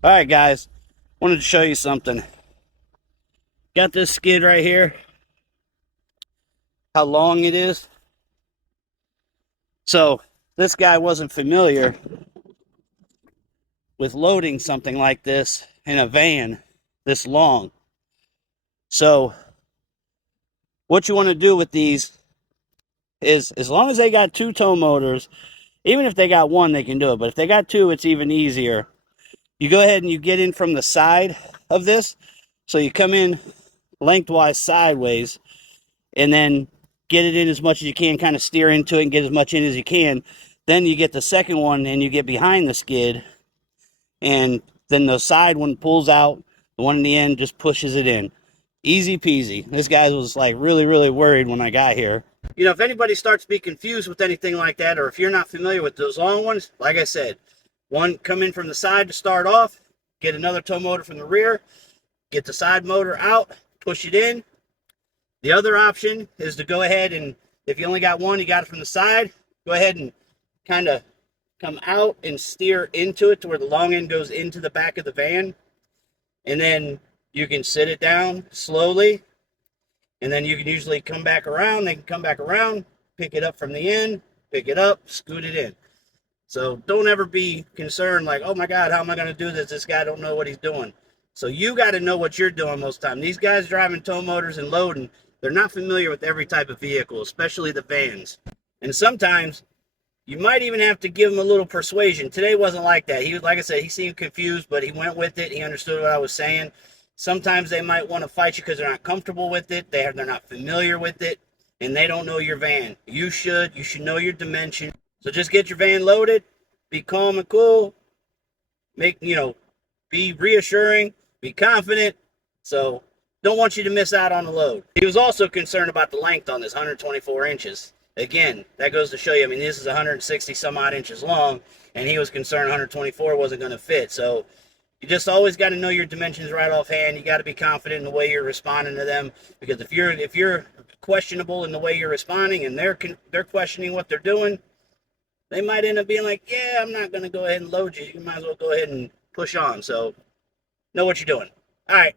All right, guys, wanted to show you something. Got this skid right here, how long it is. So this guy wasn't familiar with loading something like this in a van this long. So what you want to do with these is, as long as they got two tow motors, even if they got one, they can do it. But if they got two, it's even easier. You go ahead and you get in from the side of this. So you come in lengthwise sideways and then get it in as much as you can, kind of steer into it and get as much in as you can. Then you get the second one and you get behind the skid, and then the side one pulls out, the one in the end just pushes it in. Easy peasy. This guy was like really worried when I got here. You know, if anybody starts to be confused with anything like that, or if you're not familiar with those long ones, like I said, one, come in from the side to start off, get another tow motor from the rear, get the side motor out, push it in. The other option is to go ahead and, if you only got one, you got it from the side, go ahead and kind of come out and steer into it to where the long end goes into the back of the van. And then you can sit it down slowly. And then you can usually come back around. They can come back around, pick it up from the end, pick it up, scoot it in. So don't ever be concerned like, oh my God, how am I going to do this? This guy don't know what he's doing. So you got to know what you're doing most of the time. These guys driving tow motors and loading, they're not familiar with every type of vehicle, especially the vans. And sometimes you might even have to give them a little persuasion. Today wasn't like that. He was, like I said, he seemed confused, but he went with it. He understood what I was saying. Sometimes they might want to fight you because they're not comfortable with it. They're not familiar with it, and they don't know your van. You should know your dimension. So just get your van loaded, be calm and cool, be reassuring, be confident. So don't want you to miss out on the load. He was also concerned about the length on this 124 inches. Again, that goes to show you, I mean, this is 160 some odd inches long, and he was concerned 124 wasn't going to fit. So you just always got to know your dimensions right offhand. You got to be confident in the way you're responding to them, because if you're questionable in the way you're responding and they're questioning what they're doing, they might end up being like, yeah, I'm not going to go ahead and load you. You might as well go ahead and push on. So know what you're doing. All right.